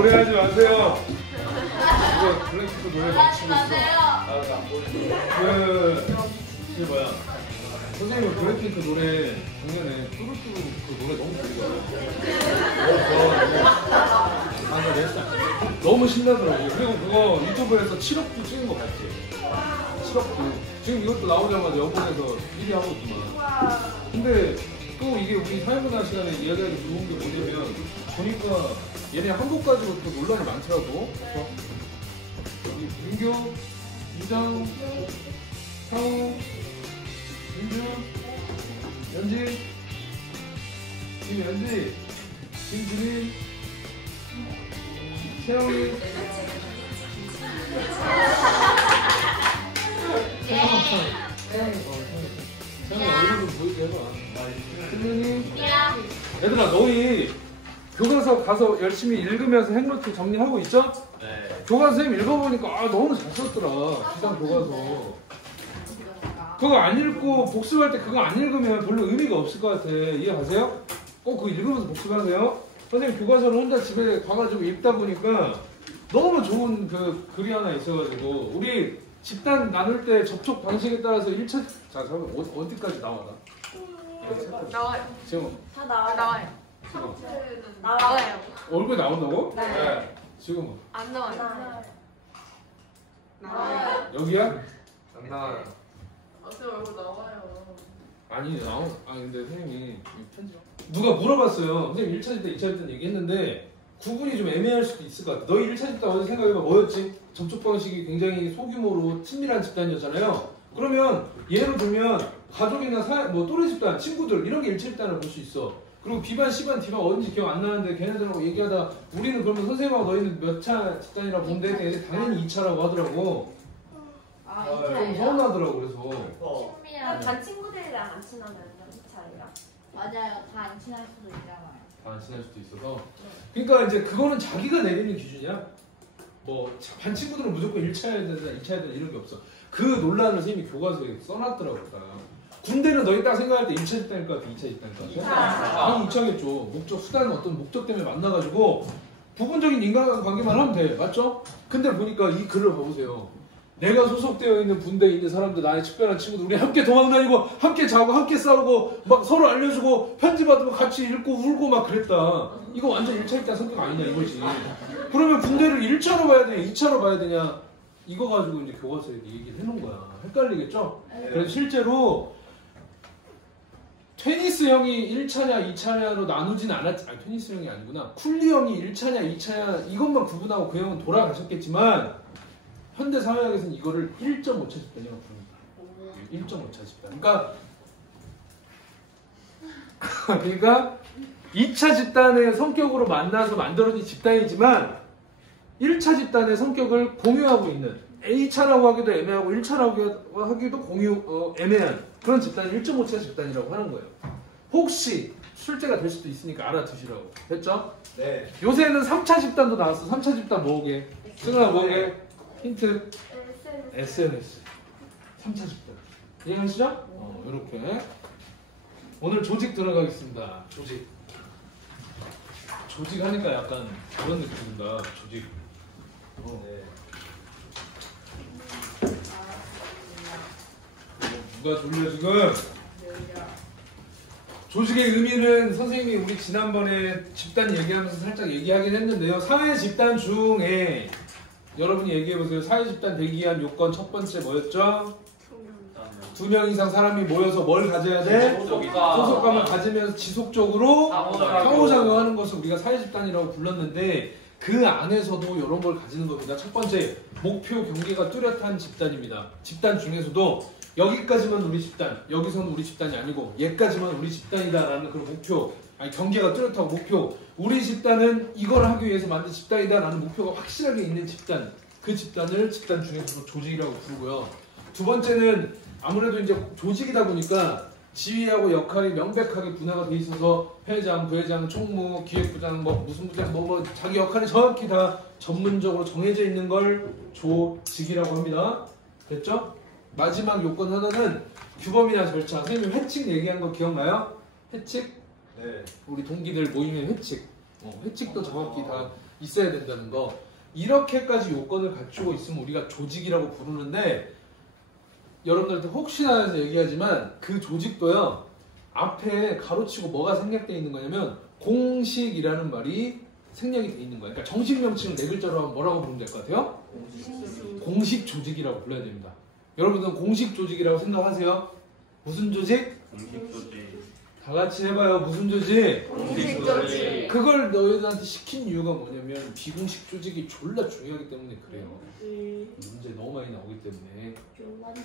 노래하지 마세요. 이거 블랙핑크 노래 멈추고 있어. 이게 뭐야? 선생님 블랙핑크 노래 작년에 뚜루뚜루 그 노래 너무 부르더라고요. 너무 신나더라고요. 그리고 그거 유튜브에서 7억뷰 찍은 거 봤지? 7억뷰. 지금 이것도 나오자마자 여권에서 1위 하고 있지만. 근데 또 이게 우리 사회문화 시간에 이야기하기 좋은 게 뭐냐면 보니까 얘네 한국 가지고 또 논란이 많더라고. 여기 민규, 유정, 상우, 민주, 연지, 김연지, 김준희, 세영이, 세영이 얼굴 좀 보이게 해봐. 승민이, 얘들아 너희 교과서 가서 열심히 읽으면서 행노트 정리하고 있죠? 네. 교과서 선생님 읽어보니까 너무 잘 썼더라. 기상 교과서. 그거 안 읽고 복습할 때 그거 안 읽으면 별로 의미가 없을 것 같아. 이해가세요? 꼭 그거 읽으면서 복습하세요. 선생님 교과서를 혼자 집에 가가지고 읽다 보니까 너무 좋은 그 글이 하나 있어가지고 우리 집단 나눌 때 접촉 방식에 따라서 1차 자 잠깐 어디까지 나와? 나와요. 지금 다 나와요. 지금 나와요. 얼굴 나온다고? 네. 네. 지금은 안 나와요. 나와요. 여기야? 안 나와요. 제 얼굴 나와요. 아니 근데 선생님이 편집 누가 물어봤어요. 선생님 1차 집단 2차 집단 얘기했는데 구분이 좀 애매할 수도 있을 것 같아. 너희 1차 집단 어제 생각해봐. 뭐였지? 접촉 방식이 굉장히 소규모로 친밀한 집단이었잖아요. 그러면 예를 들면 가족이나 뭐 또래 집단, 친구들 이런 게 1차 집단을 볼 수 있어. 그리고 B반, C반, D반 어딘지 기억 안 나는데 걔네들하고 얘기하다 우리는 그러면 선생님하고 너희는 몇 차 집단이라고 본데 얘네들 당연히 2차라고 하더라고. 좀 서운하더라고. 그래서 반 친구들이랑 안 친하면 2차예요? 맞아요. 다 안 친할 수도 있잖아요. 다 안 친할 수도 있어서. 그러니까 이제 그거는 자기가 내리는 기준이야. 뭐 반 친구들은 무조건 1차여야 된다, 2차여야 된다 이런 게 없어. 그 논란을 선생님이 교과서에 써놨더라고. 군대는 너희 딱 생각할 때 1차 집단일 것 같아, 2차 집단일 것 같아? 당연히 2차겠죠. 목적, 수단 어떤 목적 때문에 만나가지고 부분적인 인간관계만 하면 돼. 맞죠? 근데 보니까 이 글을 봐보세요. 내가 소속되어 있는 분대에 있는 사람들, 나의 특별한 친구들, 우리 함께 도망다니고, 함께 자고, 함께 싸우고, 막 서로 알려주고, 편지 받으면 같이 읽고, 울고 막 그랬다. 이거 완전 1차 집단 성격 아니냐 이거지. 그러면 군대를 1차로 봐야 되냐, 2차로 봐야 되냐, 이거 가지고 이제 교과서에 얘기를 해놓은 거야. 헷갈리겠죠? 그래서 실제로 테니스형이 1차냐 2차냐로 나누진 않았지. 아니 테니스형이 아니구나. 쿨리형이 1차냐 2차냐 이것만 구분하고 그 형은 돌아가셨겠지만 현대 사회학에서는 이거를 1.5차 집단이라고 부릅니다. 1.5차 집단. 그러니까 2차 집단의 성격으로 만나서 만들어진 집단이지만 1차 집단의 성격을 공유하고 있는 A차라고 하기도 애매하고 1차라고 하기도 애매한 그런 집단이 1.5차 집단이라고 하는 거예요. 혹시 출제가 될 수도 있으니까 알아두시라고. 됐죠? 네. 요새는 3차 집단도 나왔어. 3차 집단 뭐게? 승아 뭐게? 힌트. SNS. 3차 집단. 이해하시죠? 이렇게. 오늘 조직 들어가겠습니다. 조직. 조직 하니까 약간 그런 느낌인가? 조직. 네. 누가 졸려 지금? 조직의 의미는 선생님이 우리 지난번에 집단 얘기하면서 살짝 얘기하긴 했는데요. 사회 집단 중에 여러분이 얘기해보세요. 사회 집단 되기 위한 요건 첫 번째 뭐였죠? 2명 이상 사람이 모여서 뭘 가져야 돼? 소속감을 가지면서 지속적으로 상호작용하는 것을 우리가 사회 집단이라고 불렀는데 그 안에서도 이런 걸 가지는 겁니다. 첫 번째, 목표 경계가 뚜렷한 집단입니다. 집단 중에서도 여기까지만 우리 집단, 여기서는 우리 집단이 아니고 얘까지만 우리 집단이다라는 그런 목표, 아니 경계가 뚜렷하고 목표, 우리 집단은 이걸 하기 위해서 만든 집단이다라는 목표가 확실하게 있는 집단, 그 집단을 집단 중에서도 조직이라고 부르고요. 두 번째는 아무래도 이제 조직이다 보니까 지위하고 역할이 명백하게 분화가 돼 있어서 회장, 부회장, 총무, 기획부장, 뭐 무슨 부장, 뭐 자기 역할이 정확히 다 전문적으로 정해져 있는 걸 조직이라고 합니다. 됐죠? 마지막 요건 하나는 규범이나 절차. 선생님 회칙 얘기한 거 기억나요? 회칙? 네. 우리 동기들 모임의 회칙. 회칙도 정확히 다 있어야 된다는 거. 이렇게까지 요건을 갖추고 있으면 우리가 조직이라고 부르는데 여러분들한테 혹시나 해서 얘기하지만 그 조직도요 앞에 가로치고 뭐가 생략되어 있는 거냐면 공식이라는 말이 생략이 돼 있는 거예요. 그러니까 정식 명칭을 네 글자로 하면 뭐라고 부르면 될 것 같아요? 공식 조직이라고 불러야 됩니다. 여러분들은 공식 조직이라고 생각하세요? 무슨 조직? 공식 조직. 다 같이 해봐요. 무슨 조직? 공식 조직. 그걸 너희들한테 시킨 이유가 뭐냐면 비공식 조직이 졸라 중요하기 때문에 그래요. 문제 너무 많이 나오기 때문에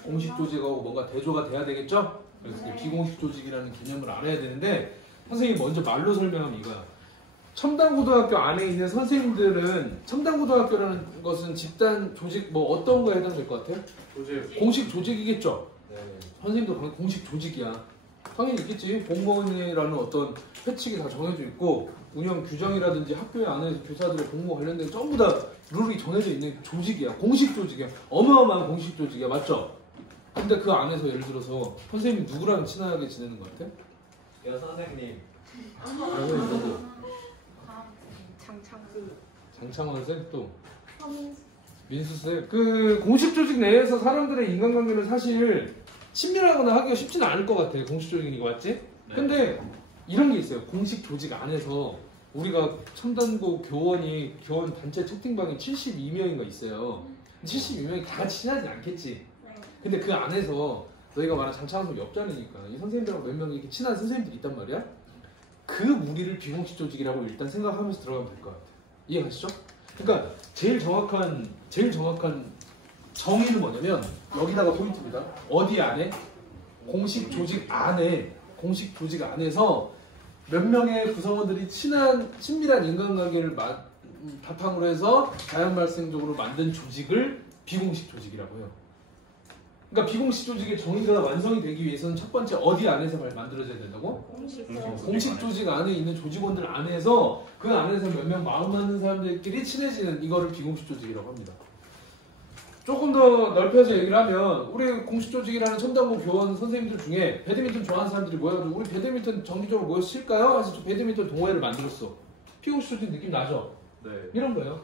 공식 조직하고 뭔가 대조가 돼야 되겠죠? 그래서 비공식 조직이라는 개념을 알아야 되는데 선생님이 먼저 말로 설명하면 이거야. 첨단고등학교 안에 있는 선생님들은 첨단고등학교라는 것은 집단 조직 뭐 어떤 거에 해당될 것 같아요? 조직. 공식 조직이겠죠? 네. 선생님도 공식 조직이야. 당연히 있겠지. 공무원이라는 어떤 회칙이 다 정해져 있고 운영 규정이라든지 학교 안에서 교사들의 공무 관련된 전부 다 룰이 정해져 있는 조직이야. 공식 조직이야. 어마어마한 공식 조직이야. 맞죠? 근데 그 안에서 예를 들어서 선생님이 누구랑 친하게 지내는 것 같아? 여선생님. 장창원 쌤 또 민수 쌤. 그 공식 조직 내에서 사람들의 인간관계는 사실 친밀하거나 하기가 쉽지는 않을 것 같아. 공식 조직이니까 맞지? 네. 근데 이런 게 있어요. 공식 조직 안에서 우리가 첨단고 교원 단체 채팅방이 72명인가 있어요. 72명이 다 친하진 않겠지. 근데 그 안에서 너희가 말한 장창원 옆자리니까 이 선생님들하고 몇 명 이렇게 친한 선생님들이 있단 말이야. 그 무리를 비공식 조직이라고 일단 생각하면서 들어가면 될 것 같아. 이해가시죠? 그러니까 제일 정확한 정의는 뭐냐면 여기다가 포인트입니다. 어디 안에? 공식 조직 안에서 몇 명의 구성원들이 친밀한 인간관계를 바탕으로 해서 자연 발생적으로 만든 조직을 비공식 조직이라고 해요. 그러니까 비공식 조직의 정의가 완성이 되기 위해서는 첫 번째 어디 안에서 만들어져야 된다고? 공식 조직 안에 있는 조직원들 안에서 그 안에서 몇 명 마음 맞는 사람들끼리 친해지는 이거를 비공식 조직이라고 합니다. 조금 더 넓혀서 얘기를 하면 우리 공식 조직이라는 첨단고 교원 선생님들 중에 배드민턴 좋아하는 사람들이 모여가지고 우리 배드민턴 정기적으로 모여서 칠까요? 해서 배드민턴 동호회를 만들었어. 비공식 조직 느낌 나죠? 네. 이런 거예요.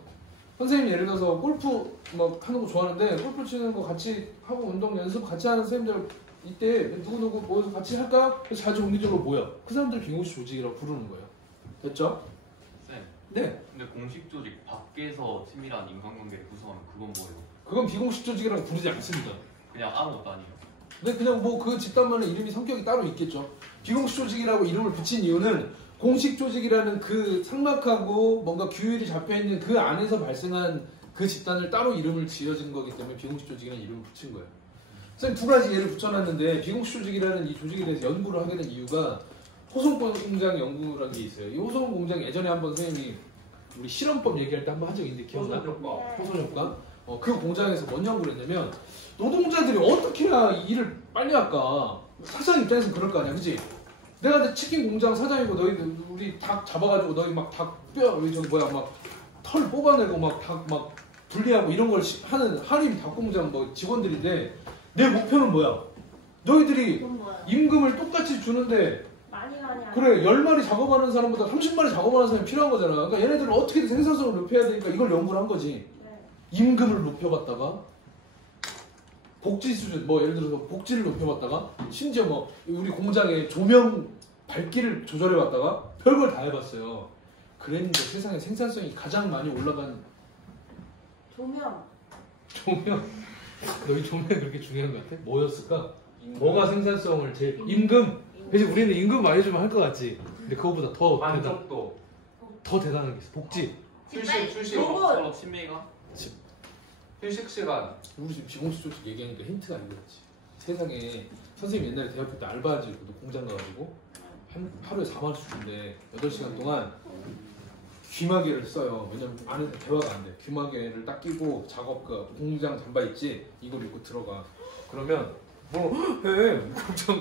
선생님이 예를 들어서 골프 뭐 하는 거 좋아하는데 골프 치는 거 같이 하고 운동 연습 같이 하는 선생님들 이때 누구누구 모여서 같이 할까? 그래서 자주 정기적으로 모여. 그 사람들 비공식 조직이라고 부르는 거예요. 됐죠? 쌤. 네. 근데 공식 조직 밖에서 친밀한 인간관계를 구성하면 그건 뭐예요? 그건 비공식 조직이라고 부르지 않습니다. 그냥 아무것도 아니에요. 근데 그냥 뭐 그 집단만의 이름이 성격이 따로 있겠죠. 비공식 조직이라고 이름을 붙인 이유는 공식 조직이라는 그 삭막하고 뭔가 규율이 잡혀있는 그 안에서 발생한 그 집단을 따로 이름을 지어진 거기 때문에 비공식 조직이라는 이름을 붙인 거예요. 선생님 두 가지 예를 붙여놨는데 비공식 조직이라는 이 조직에 대해서 연구를 하게 된 이유가 호송공장 연구라는 게 있어요. 이 호송공장 예전에 한번 선생님이 우리 실험법 얘기할 때 한번 한 적이 있는데 기억나? 호송효과. 그 공장에서 뭔 연구를 했냐면 노동자들이 어떻게 해야 일을 빨리 할까? 사장 입장에서는 그럴 거 아니야, 그치? 내가 치킨 공장 사장이고 너희들 우리 닭 잡아가지고 너희 막 닭뼈 저기 뭐야 막 털 뽑아내고 막 닭 막 분리하고 이런 걸 하는 한림 닭공장 뭐 직원들인데 내 목표는 뭐야? 너희들이 임금을 똑같이 주는데 그래 10마리 작업하는 사람보다 30마리 작업하는 사람이 필요한 거잖아. 그러니까 얘네들은 어떻게든 생산성을 높여야 되니까 이걸 연구를 한 거지. 임금을 높여봤다가 복지 수준 뭐 예를 들어서 복지를 높여봤다가 심지어 뭐 우리 공장의 조명 밝기를 조절해봤다가 별걸 다 해봤어요. 그랬는데 세상에 생산성이 가장 많이 올라간 조명 너희 조명이 그렇게 중요한 것 같아? 뭐였을까? 뭐가 생산성을 제일 임금? 그래서 우리는 임금 많이 주면 할 것 같지. 근데 그거보다 더 대단한 게 있어. 복지. 휴식 서로 친밀감? 휴식 시간. 우리 지금 비공식 조직 얘기하니까 힌트가 이거지. 세상에 선생님 옛날에 대학교 때 알바하지 공장 가가지고 하루에 4만 원씩 준대. 8시간 동안 귀마개를 써요. 왜냐면 안에서 대화가 안 돼. 귀마개를 딱 끼고 작업 그 공장 잠바 있지? 이걸 입고 들어가. 그러면 뭐 해.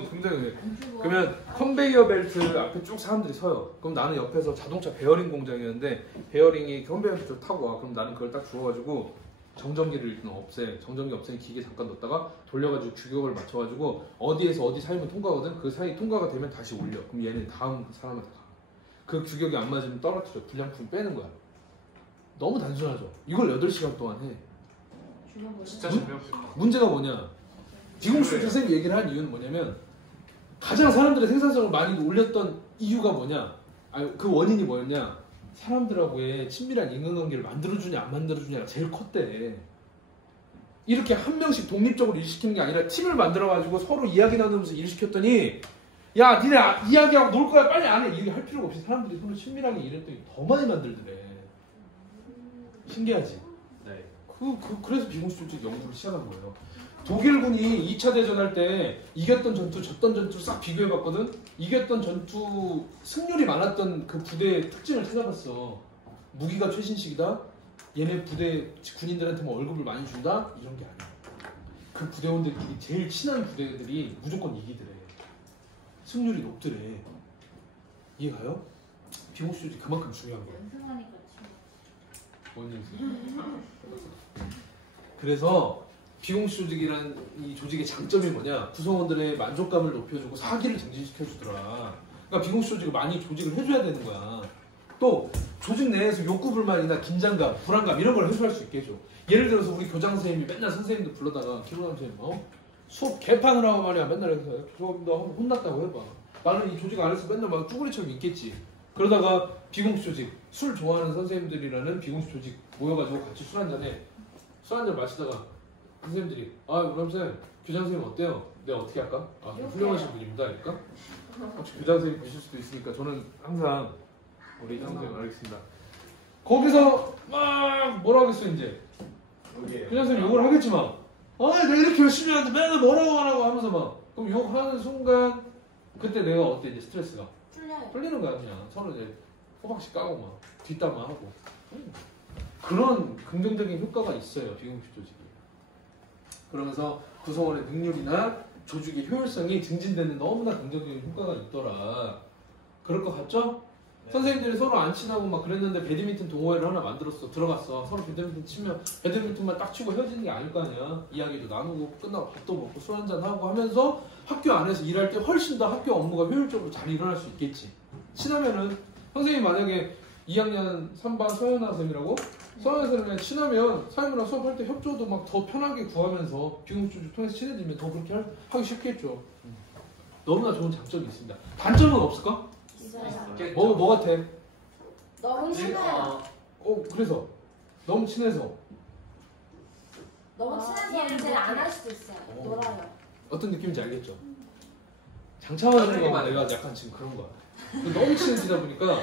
공장에 해. 그러면 컨베이어 벨트 앞에 쭉 사람들이 서요. 그럼 나는 옆에서 자동차 베어링 공장이었는데 베어링이 컨베이어 벨트 타고 와. 그럼 나는 그걸 딱 주워가지고 정전기를 일단 없애. 정전기 없애는 기계 잠깐 넣었다가 돌려가지고 규격을 맞춰가지고 어디에서 어디 사이면 통과거든. 그 사이 통과가 되면 다시 올려. 그럼 얘는 다음 사람한테 가. 그 규격이 안 맞으면 떨어뜨려. 불량품 빼는 거야. 너무 단순하죠. 이걸 8시간 동안 해. 진짜 재미없겠다. 문제가 뭐냐? 비공식적 선생님이 얘기를 한 이유는 뭐냐면 가장 사람들의 생산성을 많이 올렸던 이유가 뭐냐? 아니, 그 원인이 뭐였냐? 사람들하고의 친밀한 인간관계를 만들어주냐 안 만들어주냐가 제일 컸대. 이렇게 한 명씩 독립적으로 일시키는 게 아니라 팀을 만들어가지고 서로 이야기 나누면서 일시켰더니 야 니네 이야기하고 놀 거야 빨리 안 해. 이렇게 할 필요가 없이 사람들이 서로 친밀하게 일했더니 더 많이 만들더래. 신기하지? 네. 그래서 비공식조직 연구를 시작한 거예요. 독일군이 2차 대전할 때 이겼던 전투, 졌던 전투를 싹 비교해봤거든? 이겼던 전투 승률이 많았던 그 부대의 특징을 찾아봤어. 무기가 최신식이다? 얘네 부대 군인들한테 뭐 월급을 많이 준다? 이런 게 아니야. 그 부대원들끼리 제일 친한 부대들이 무조건 이기더래. 승률이 높더래. 이해가요? 비공식조직 그만큼 중요한 거야. 연승하니까 뭔 얘기지? 그래서 비공식 조직이란 이 조직의 장점이 뭐냐? 구성원들의 만족감을 높여주고 사기를 증진시켜주더라. 그러니까 비공식 조직을 많이 조직을 해줘야 되는 거야. 또 조직 내에서 욕구 불만이나 긴장감, 불안감 이런 걸 해소할 수 있게 해줘. 예를 들어서 우리 교장 선생님이 맨날 선생님들 불러다가 김호남 선생님 수업 개판을 하고 말이야 맨날 해서 죄송합니다 하면 혼났다고 해봐. 나는 이 조직 안에서 맨날 막 쭈구리처럼 있겠지. 그러다가 비공식 조직, 술 좋아하는 선생님들이라는 비공식 조직 모여가지고 같이 술 한잔해. 술 한잔 마시다가 선생님들이 우리 선생님, 교장 선생님 어때요? 내가 어떻게 할까? 좀 훌륭하신 분입니다. 그러니까 혹시 교장 선생님 보실 수도 있으니까 저는 항상 우리 선생님 알겠습니다. 거기서 막 뭐라 하겠어 이제 교장 선생님 욕을 하겠지만 내가 이렇게 열심히 하는데 맨날 뭐라고 하라고 하면서 막 그럼 욕하는 순간 그때 내가 어때 이제 스트레스가 풀리는 거야. 그냥 서로 이제 호박씨 까고 막 뒷담화 하고 그런 긍정적인 효과가 있어요. 비공식 조직이. 그러면서 구성원의 능률이나 조직의 효율성이 증진되는 너무나 긍정적인 효과가 있더라. 그럴 것 같죠? 네. 선생님들이 서로 안 친하고 막 그랬는데 배드민턴 동호회를 하나 만들었어. 들어갔어. 서로 배드민턴 치면 배드민턴만 딱 치고 헤어지는 게 아닐 거 아니야. 이야기도 나누고 끝나고 밥도 먹고 술 한잔 하고 하면서 학교 안에서 일할 때 훨씬 더 학교 업무가 효율적으로 잘 일어날 수 있겠지. 친하면은 선생님이 만약에 2학년 3반 서연아 선생님이라고 서연아 선생님이랑 친하면 사회문화 수업할 때 협조도 막 더 편하게 구하면서 비공식 조직 통해서 친해지면 더 그렇게 하기 쉽겠죠. 너무나 좋은 장점이 있습니다. 단점은 없을까? 있어요. 뭐 같아? 너무 친해요. 그래서 너무 친해서 너무 친해서 이제 안 할 수도 있어요. 놀아요. 어떤 느낌인지 알겠죠? 장차원하는 거가 내가 약간 지금 그런 거야. 너무 친해지다 보니까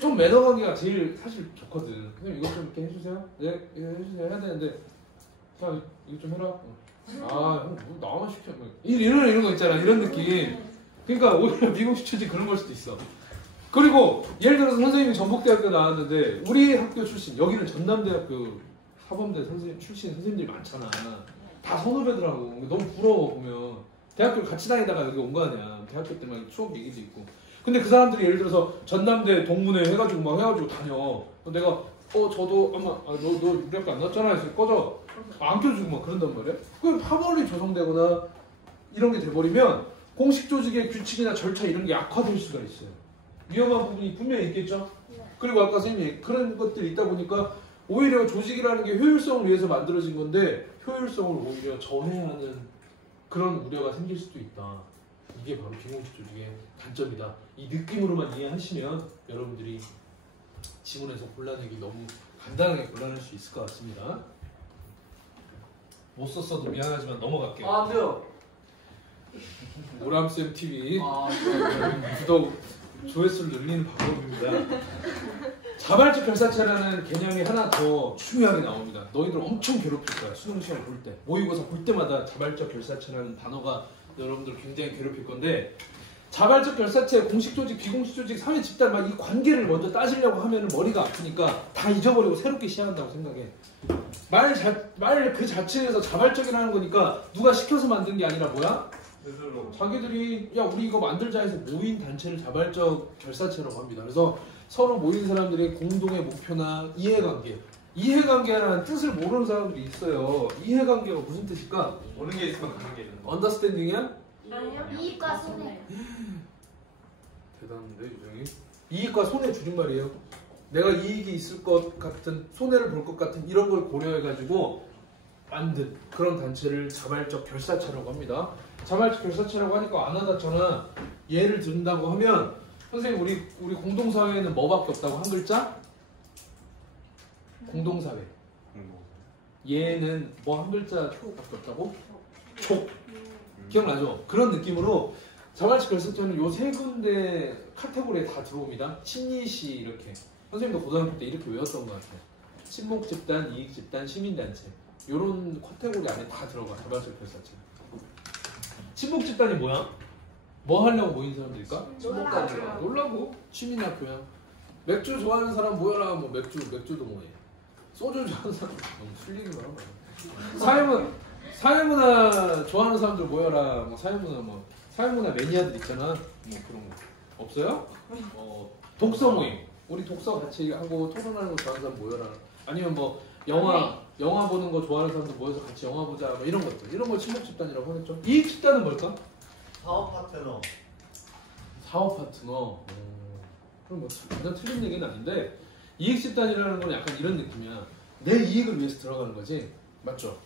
좀 매너 관계가 제일 사실 좋거든. 그냥 이것 좀 이렇게 해주세요. 네, 이거 해주세요. 해야 되는데 자 이거 좀 해라. 형 뭐 나만 시켜. 이런 거 있잖아. 이런 느낌. 그러니까 오히려 미국식 조직 그런 걸 수도 있어. 그리고 예를 들어서 선생님이 전북대학교 나왔는데 우리 학교 출신 여기는 전남대학교 사범대 선생님 출신 선생님들이 많잖아. 다 선후배더라고. 너무 부러워 보면. 대학교를 같이 다니다가 여기 온 거 아니야. 대학교 때 막 추억 얘기도 있고. 근데 그 사람들이 예를 들어서 전남대 동문회 해가지고 막 해가지고 다녀. 내가 저도 아마 너 우리 학교 안 나왔잖아 해서 꺼져. 안 껴주고 막 그런단 말이야. 그럼 파벌이 조성되거나 이런 게 돼버리면 공식 조직의 규칙이나 절차 이런 게 악화될 수가 있어요. 위험한 부분이 분명히 있겠죠. 그리고 아까 선생님이 그런 것들이 있다 보니까 오히려 조직이라는 게 효율성을 위해서 만들어진 건데 효율성을 오히려 저해하는 그런 우려가 생길 수도 있다. 이게 바로 비공식 조직의 단점이다. 이 느낌으로만 이해하시면 여러분들이 지문에서 골라내기 너무 간단하게 골라낼 수 있을 것 같습니다. 못 썼어도 미안하지만 넘어갈게요. 안 돼요. 오람쌤 TV 구독 조회수를 늘리는 방법입니다. 자발적 결사체라는 개념이 하나 더 중요하게 나옵니다. 너희들 엄청 괴롭힐 거야. 수능 시험 볼 때 모의고사 볼 때마다 자발적 결사체라는 단어가 여러분들 굉장히 괴롭힐 건데 자발적 결사체, 공식 조직, 비공식 조직, 사회 집단 막 이 관계를 먼저 따지려고 하면 머리가 아프니까 다 잊어버리고 새롭게 시작한다고 생각해. 말 그 자체에서 자발적이라는 거니까 누가 시켜서 만든 게 아니라 뭐야? 자기들이 야 우리 이거 만들자 해서 모인 단체를 자발적 결사체라고 합니다. 그래서 서로 모인 사람들의 공동의 목표나 이해관계라는 뜻을 모르는 사람들이 있어요. 이해관계가 무슨 뜻일까? 오는 게 있으면 가는 게 있는 거. 언더스탠딩이야? 아니요. 이익과 손해. 대단한데 유정이? 이익과 손해 줄임말이에요. 내가 이익이 있을 것 같은, 손해를 볼 것 같은 이런 걸 고려해가지고 만든 그런 단체를 자발적 결사체라고 합니다. 자발적 결사체라고 하니까 안 하다잖아. 예를 든다고 하면 선생님 우리 공동사회에는 뭐밖에 없다고? 한 글자? 공동사회. 얘는 뭐 한 글자 밖에 없다고? 족. 기억나죠? 그런 느낌으로 자발적 결사체는 요 세 군데 카테고리에 다 들어옵니다. 친이시 이렇게. 선생님도 고등학교 때 이렇게 외웠던 것 같아요. 친목집단, 이익집단, 시민단체. 요런 카테고리 안에 다 들어가. 자발적 결사체. 친목집단이 뭐야? 뭐 하려고 모인 사람들일까? 친목단이라 놀라고 취미나 교양. 맥주 좋아하는 사람 모여라. 뭐 맥주도 뭐해. 소주 좋아하는 사람 너무 술 얘기만 하고. 사회문화 좋아하는 사람들 모여라. 뭐 사회문화 매니아들 있잖아. 뭐 그런 거 없어요? 독서 모임. 우리 독서 같이 하고 토론하는 거 좋아하는 사람 모여라. 아니면 뭐 영화 보는 거 좋아하는 사람들 모여서 같이 영화 보자. 뭐 이런 것들. 이런 걸 친목 집단이라고 하겠죠. 이익 집단은 뭘까? 사업 파트너. 사업 파트너. 그럼 뭐 완전 틀린 얘기는 아닌데 이익 집단이라는 건 약간 이런 느낌이야. 내 이익을 위해서 들어가는 거지. 맞죠?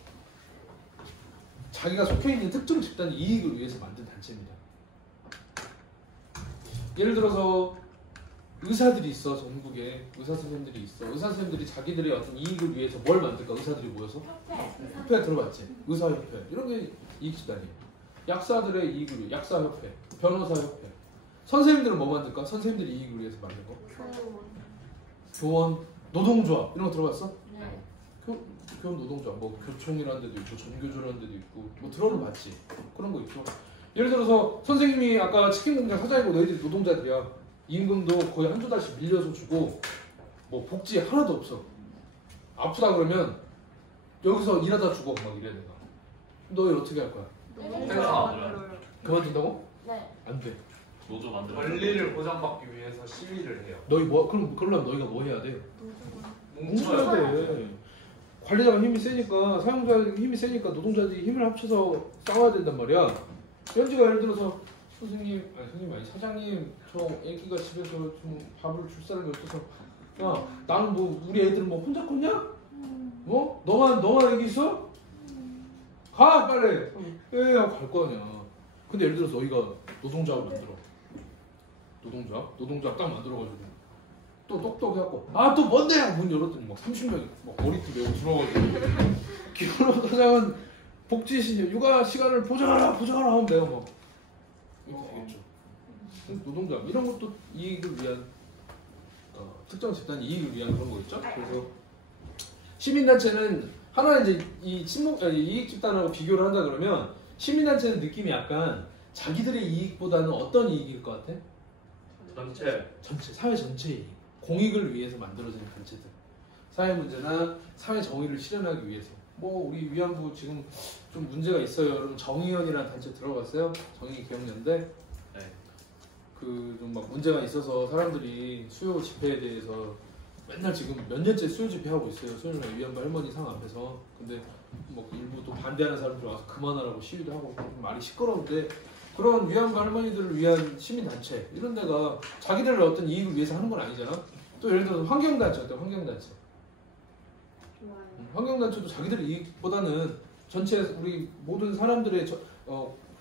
자기가 속해 있는 특정 집단의 이익을 위해서 만든 단체입니다. 예를 들어서 의사들이 있어. 전국에 의사 선생님들이 있어. 의사 선생님들이 자기들의 어떤 이익을 위해서 뭘 만들까? 의사들이 모여서 협회 들어봤지? 의사협회 이런 게 이익 집단이에요. 약사들의 이익을 위해 약사협회, 변호사협회. 선생님들은 뭐 만들까? 선생님들이 이익을 위해서 만든 거. 교원, 노동조합 이런 거 들어봤어? 네. 교원 노동조합, 뭐 교총이라는 데도 있고 전교조라는 데도 있고 뭐 들어는 봤지. 그런 거 있죠. 예를 들어서 선생님이 아까 치킨 공장 사장이고 너희들이 노동자들이야. 임금도 거의 한두 달씩 밀려서 주고 뭐 복지 하나도 없어. 아프다 그러면 여기서 일하다 죽어 막 이래 내가. 너희 어떻게 할 거야? 그만둔다고? 네. 안 돼. 노조 만들어. 권리를 보장받기 위해서 시위를 해요. 너희 그러려면 너희가 뭐 해야 돼? 뭉쳐야 뭉쳐야 돼. 관리자가 힘이 세니까 사용자들이 힘이 세니까 노동자들이 힘을 합쳐서 싸워야 된단 말이야. 현지가 예를 들어서 선생님 아니 사장님 저 애기가 집에서 좀 밥을 줄 사람이 없어서 야 나는 뭐 우리 애들은 뭐 혼자 컸냐? 뭐? 너만 애기 있어? 가 빨리. 갈 거 아니야. 근데 예를 들어서 너희가 노동조합을 만들어. 노동조합 딱 만들어가지고 또 똑똑해갖고 또 뭔데? 문 열었더니 막 30명이 막 머리띠 메고 들어가지고 기록 사장은 복지시 육아 시간을 보장하라 하면 내가 막 이렇게 되겠죠. 노동조합 이런 것도 이익을 위한 특정 집단 이익을 위한 그런 거겠죠. 그래서 시민단체는 하나 이제 이익 집단하고 비교를 한다 그러면 시민단체는 느낌이 약간 자기들의 이익보다는 어떤 이익일 것 같아? 전체 사회 전체의 이익, 공익을 위해서 만들어지는 단체들. 사회 문제나 사회 정의를 실현하기 위해서. 뭐 우리 위안부 지금 좀 문제가 있어요. 여러분 정의연이라는 단체 들어봤어요? 정의 기억연대? 네. 그 좀 막 문제가 있어서 사람들이 수요 집회에 대해서 맨날 지금 몇 년째 수요 집회하고 있어요. 수요일날 위안부 할머니 상 앞에서. 근데 뭐 일부 또 반대하는 사람들 와서 그만하라고 시위도 하고 말이 시끄러운데 그런 위안부 할머니들을 위한 시민단체 이런 데가 자기들 어떤 이익을 위해서 하는 건 아니잖아. 또 예를 들어서 환경단체 어때? 환경단체. 환경단체도 자기들의 이익보다는 전체 우리 모든 사람들의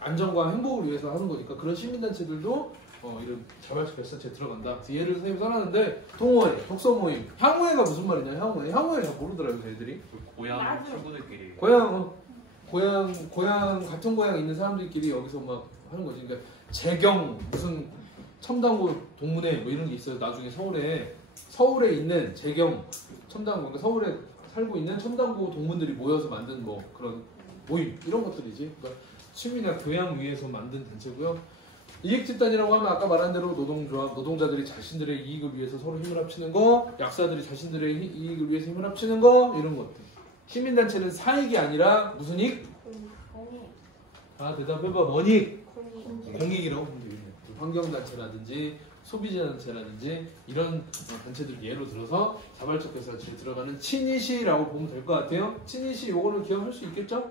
안전과 행복을 위해서 하는 거니까 그런 시민단체들도 이런 자발적 결사체에 들어간다. 예를 선생님이 써놨는데 동호회, 독서 모임, 향후회가 무슨 말이냐? 향후회 잘 모르더라고요, 애들이. 고향 친구들끼리. 고향 같은 고향 있는 사람들끼리 여기서 막 하는 거지. 그러니까 재경 무슨 첨단고 동문회 뭐 이런 게 있어요. 나중에 서울에 있는 재경 첨단고, 그러니까 서울에 살고 있는 첨단고 동문들이 모여서 만든 뭐 그런 모임 이런 것들이지. 그러니까 취미나 교양 위해서 만든 단체고요. 이익집단이라고 하면 아까 말한 대로 노동조합, 노동자들이 자신들의 이익을 위해서 서로 힘을 합치는 거, 약사들이 자신들의 이익을 위해서 힘을 합치는 거 이런 것들. 시민단체는 사익이 아니라 무슨 이익? 공익. 대답해봐. 원익. 공익이라고 보면 되겠네요. 환경단체라든지 소비자단체라든지 이런 단체들 예로 들어서 자발적 결사체에 들어가는 친이시라고 보면 될 것 같아요. 친이시 요거는 기억할 수 있겠죠?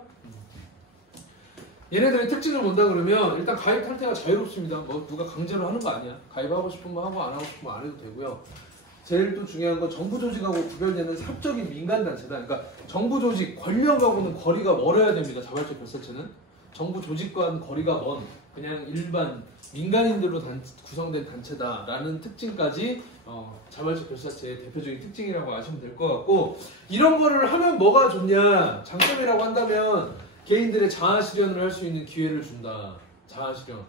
얘네들의 특징을 본다 그러면 일단 가입 탈퇴가 자유롭습니다. 뭐 누가 강제로 하는 거 아니야. 가입하고 싶으면 하고 안 하고 싶으면 안 해도 되고요. 제일 또 중요한 건 정부 조직하고 구별되는 사적인 민간 단체다. 그러니까 정부 조직 권력하고는 거리가 멀어야 됩니다. 자발적 결사체는 정부 조직과는 거리가 먼 그냥 일반 민간인들로 구성된 단체다라는 특징까지 자발적 결사체의 대표적인 특징이라고 아시면 될 것 같고 이런 거를 하면 뭐가 좋냐 장점이라고 한다면 개인들의 자아 실현을 할 수 있는 기회를 준다. 자아 실현.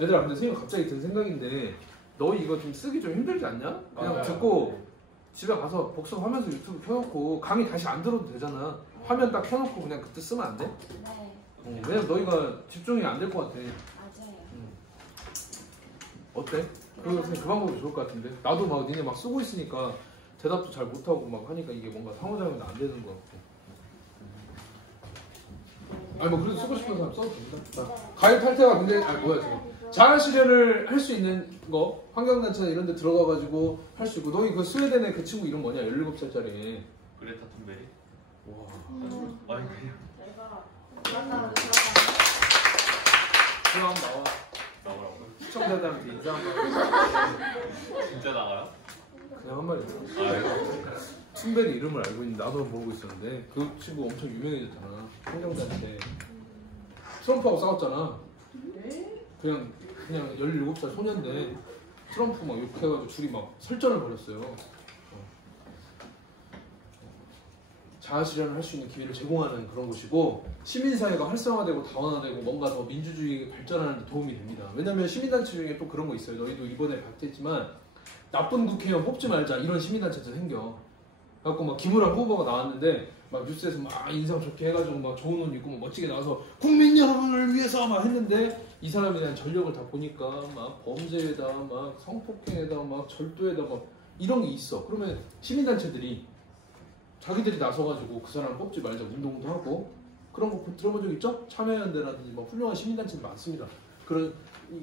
얘들아 근데 선생님 갑자기 든 생각인데 너 이거 좀 쓰기 좀 힘들지 않냐? 그냥 맞아요. 듣고 집에 가서 복습하면서 유튜브 켜놓고 강의 다시 안 들어도 되잖아. 화면 딱 켜놓고 그냥 그때 쓰면 안 돼? 네, 왜냐면 너희가 집중이 안 될 것 같아. 맞아요. 어때? 그 방법이 좋을 것 같은데. 나도 막 니네 막 쓰고 있으니까 대답도 잘 못하고 막 하니까 이게 뭔가 상호작용이 안 되는 것 같고. 아니 뭐 그래도 쓰고 싶은 사람 써도 됩니다. 자, 가입 탈퇴가 근데 뭐야 지금 자아 실현을 할 수 있는 거 환경단체나 이런 데 들어가가지고 할 수 있고 너희 그 스웨덴의 그 친구 이름 뭐냐? 17살짜리. 그레타 툰베리. 와. 아니 그냥 제가 만나는 그럼 나와. 나오라고. 시청자들한테 인사 한번. 진짜 나가요? 그냥 한 마디. 이거 툰베리 이름을 알고 있는데 나도 모르고 있었는데 그 친구 엄청 유명해졌잖아. 환경단체. 트럼프하고 싸웠잖아. 그냥 17살 소년데 트럼프 막 욕해가지고 둘이 막 설전을 벌였어요. 자아 실현을 할 수 있는 기회를 제공하는 그런 곳이고 시민사회가 활성화되고 다원화되고 뭔가 더 민주주의 발전하는 데 도움이 됩니다. 왜냐면 시민단체 중에 또 그런 거 있어요. 너희도 이번에 봤겠지만 나쁜 국회의원 뽑지 말자 이런 시민단체도 생겨. 그래갖고 막 김우랑 후보가 나왔는데 막 뉴스에서 막 인상 좋게 해가지고 막 좋은 옷 입고 막 멋지게 나와서 국민 여러분을 위해서 막 했는데 이 사람에 대한 전력을 다 보니까 막 범죄에다 막 성폭행에다 막 절도에다 막 이런 게 있어. 그러면 시민단체들이 자기들이 나서가지고 그 사람을 뽑지 말자 운동도 하고 그런 거 들어본 적 있죠? 참여연대라든지 뭐 훌륭한 시민단체들 많습니다. 그런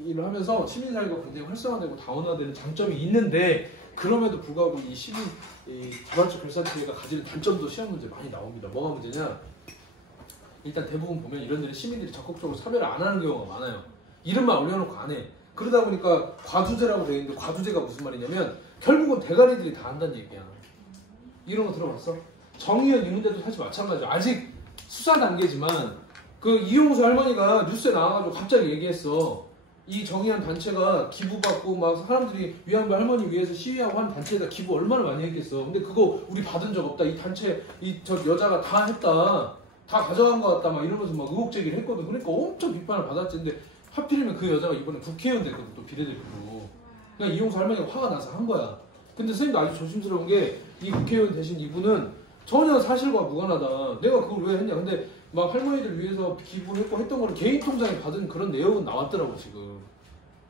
일을 하면서 시민사회가 굉장히 활성화되고 다원화되는 장점이 있는데 그럼에도 불구하고 이 자발적 결사체가 가지는 단점도 시험 문제 많이 나옵니다. 뭐가 문제냐? 일단 대부분 보면 이런 데는 시민들이 적극적으로 참여를 안 하는 경우가 많아요. 이름만 올려놓고 안 해. 그러다 보니까 과두제라고 되어 있는데 과두제가 무슨 말이냐면 결국은 대가리들이 다 한다는 얘기야. 이런 거 들어봤어? 정의연 이 문제도 사실 마찬가지야. 아직 수사 단계지만 그 이용수 할머니가 뉴스에 나와가지고 갑자기 얘기했어. 이 정의한 단체가 기부받고 막 사람들이 위안부 할머니 위해서 시위하고 한 단체에다 기부 얼마나 많이 했겠어. 근데 그거 우리 받은 적 없다. 이 단체 저 여자가 다 했다. 다 가져간 것 같다. 막 이러면서 막 의혹 제기를 했거든. 그러니까 엄청 비판을 받았지. 근데 하필이면 그 여자가 이번에 국회의원 됐거든. 또 비례대표로. 그냥 이용수 할머니가 화가 나서 한 거야. 근데 선생님도 아주 조심스러운 게 이 국회의원 되신 이분은 전혀 사실과 무관하다. 내가 그걸 왜 했냐. 근데 막 할머니들 위해서 기부했고 했던 거를 개인 통장에 받은 그런 내용은 나왔더라고 지금.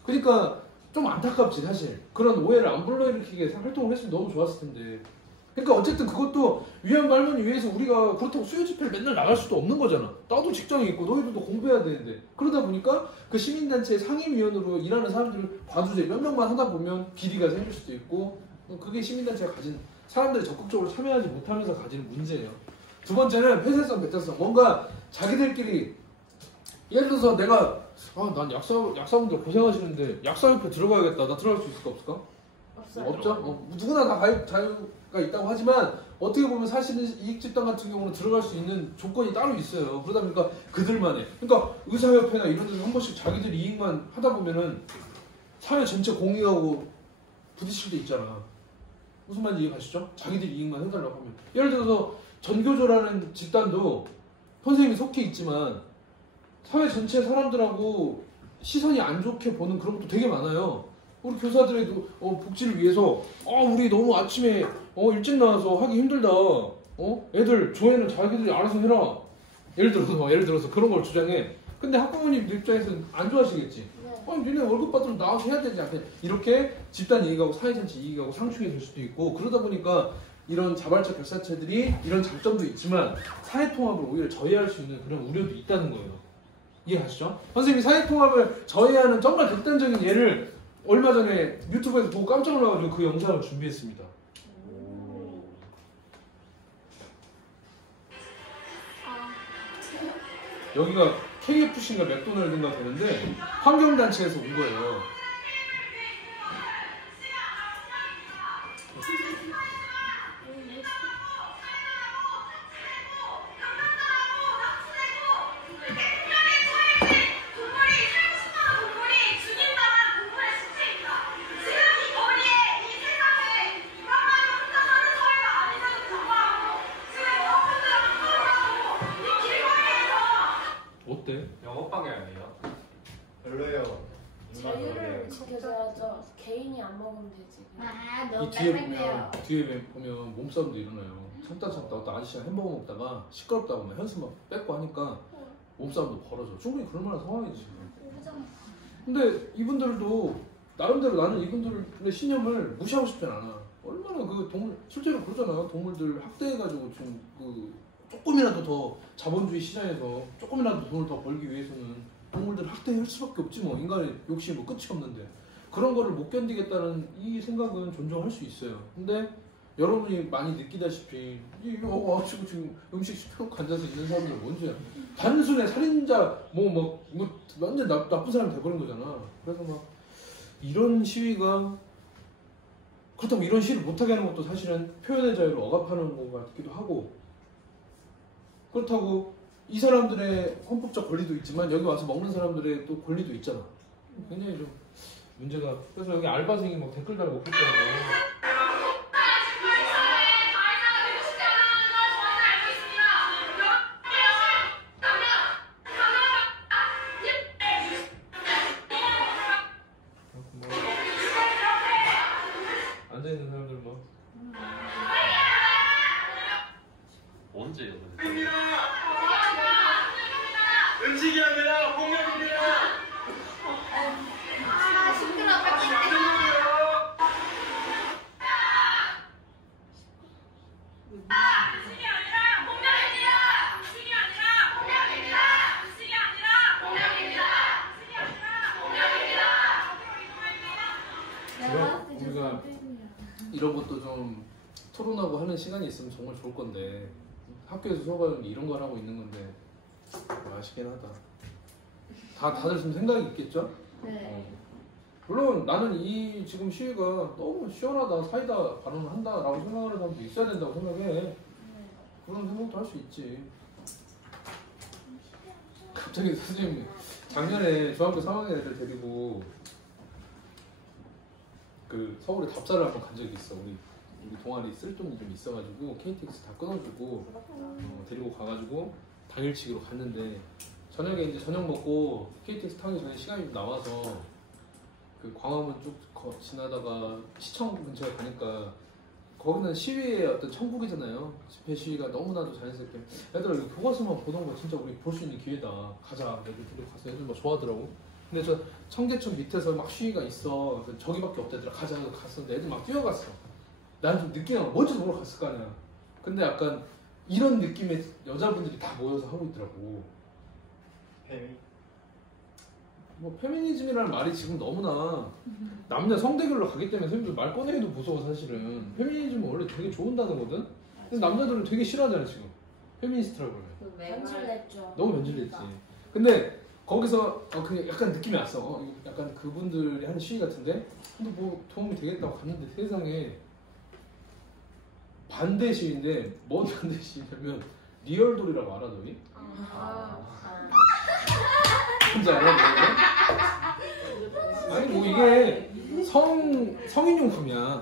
그러니까 좀 안타깝지 사실. 그런 오해를 안 불러일으키게 활동을 했으면 너무 좋았을 텐데. 그러니까 어쨌든 그것도 위안부 할머니 위해서 우리가 그렇다고 수요 집회를 맨날 나갈 수도 없는 거잖아. 나도 직장이 있고 너희들도 공부해야 되는데. 그러다 보니까 그 시민단체 상임위원으로 일하는 사람들을 과두제 몇 명만 하다 보면 비리가 생길 수도 있고 그게 시민단체가 가진 사람들이 적극적으로 참여하지 못하면서 가지는 문제예요. 두 번째는 폐쇄성, 배타성. 뭔가 자기들끼리 예를 들어서 내가 난 약사분들 고생하시는데 약사협회 들어가야겠다. 나 들어갈 수 있을까 없을까? 없어요. 없죠? 누구나 다 가입 자유가 있다고 하지만 어떻게 보면 사실은 이익집단 같은 경우는 들어갈 수 있는 조건이 따로 있어요. 그러다 보니까 그들만 해. 그러니까 의사협회나 이런 데서 한 번씩 자기들 이익만 하다 보면은 사회 전체 공익하고 부딪힐 때 있잖아. 무슨 말인지 이해가시죠? 자기들 이익만 해달라고 하면. 예를 들어서 전교조라는 집단도 선생님이 속해 있지만 사회 전체 사람들하고 시선이 안 좋게 보는 그런 것도 되게 많아요. 우리 교사들에도 복지를 위해서 우리 너무 아침에 일찍 나와서 하기 힘들다. 애들 조회는 자기들이 알아서 해라. 예를 들어서 그런 걸 주장해. 근데 학부모님 입장에서는 안 좋아하시겠지. 니네 월급 받으면 나와서 해야 되지 않겠냐. 이렇게 집단 이익하고 사회 전체 이익하고 상충이 될 수도 있고 그러다 보니까 이런 자발적 결사체들이 이런 장점도 있지만 사회통합을 오히려 저해할 수 있는 그런 우려도 있다는 거예요. 이해하시죠? 선생님이 사회통합을 저해하는 정말 극단적인 예를 얼마 전에 유튜브에서 보고 깜짝 놀라가지고 그 영상을 준비했습니다. 여기가 KFC인가 맥도날드인가 되는데 환경단체에서 온 거예요. 어때? 영업 방향이에요. 별로예요. 자유를 지켜줘야죠. 개인이 안 먹으면 되지. 아, 이 너무 뒤에 빽빽해요. 보면 몸싸움도 일어나요. 참다 어떤 아저씨가 햄버거 먹다가 시끄럽다고 막 현수 막 뺏고 하니까 몸싸움도 벌어져. 충분히 그럴 만한 상황이지. 근데 이분들도 나름대로 나는 이분들의 신념을 무시하고 싶진 않아. 얼마나 그 동물 실제로 그러잖아요. 동물들 학대해가지고 좀 조금이라도 더 자본주의 시장에서 조금이라도 돈을 더 벌기 위해서는 동물들 학대할 수밖에 없지 뭐. 인간의 욕심이 뭐 끝이 없는데 그런 거를 못 견디겠다는 이 생각은 존중할 수 있어요. 근데 여러분이 많이 느끼다시피 지금 음식 시켜놓고 앉아서 있는 사람들 뭔지 단순히 살인자 뭐 완전 나쁜 사람이 돼버린 거잖아. 그래서 막 이런 시위가 그렇다고 이런 시위를 못하게 하는 것도 사실은 표현의 자유를 억압하는 것 같기도 하고, 그렇다고 이 사람들의 헌법적 권리도 있지만 여기 와서 먹는 사람들의 또 권리도 있잖아. 굉장히 좀 문제가. 그래서 여기 알바생이 막 댓글 달고 그랬잖아요. 앉아있는 사람들 뭐 언제요? 음식이 아니라 폭력입니다. 아, 시끄러워. 우리가 이런 것도 좀 토론하고 하는 시간이 있으면 정말 좋을 건데 학교에서 수업하는 게 이런 걸 하고 있는 건데 아쉽긴 하다. 다들 좀 생각이 있겠죠? 네. 물론 나는 이 지금 시위가 너무 시원하다, 사이다 발언을 한다라고 생각하는 사람도 있어야 된다고 생각해. 그런 생각도 할 수 있지. 갑자기 선생님이 작년에 중학교 3학년 애들 데리고 그 서울에 답사를 한번 간 적이 있어. 우리 동아리 쓸 돈이 좀 있어가지고 KTX 다 끊어주고 데리고 가가지고 당일치기로 갔는데 저녁에 이제 저녁 먹고 KTX 타기 전에 시간이 좀 남아서 그 광화문 쭉 지나다가 시청 근처에 가니까 거기는 시위의 어떤 천국이잖아요. 집회 시위가 너무나도 자연스럽게 애들아 이거 교과서만 보던 거 진짜 우리 볼 수 있는 기회다. 가자. 애들 데리고 가서 애들 막 좋아하더라고. 근데 저 청계천 밑에서 막 시위가 있어. 저기밖에 없다. 애들아 가자. 갔었는데 애들 막 뛰어갔어. 난 좀 느끼는 거 뭔지 모르고 갔을 거 아니야. 근데 약간 이런 느낌의 여자분들이 다 모여서 하고 있더라고. 뭐 페미니즘이라는 말이 지금 너무나 남녀 성대결로 가기 때문에 선생님들 말 꺼내기도 무서워. 사실은 페미니즘은 원래 되게 좋은 단어거든. 근데 남자들은 되게 싫어하잖아 지금. 페미니스트라고 그러면 변질냈죠. 너무 변질됐지. 근데 거기서 그냥 약간 느낌이 왔어. 이거 약간 그분들이 하는 시위 같은데 근데 뭐 도움이 되겠다고 갔는데 세상에 반대 시위인데 뭔 반대 시위냐면 리얼돌이라고 알아 너희? 뭔지 알아? 아니 뭐 이게 성인용품이야.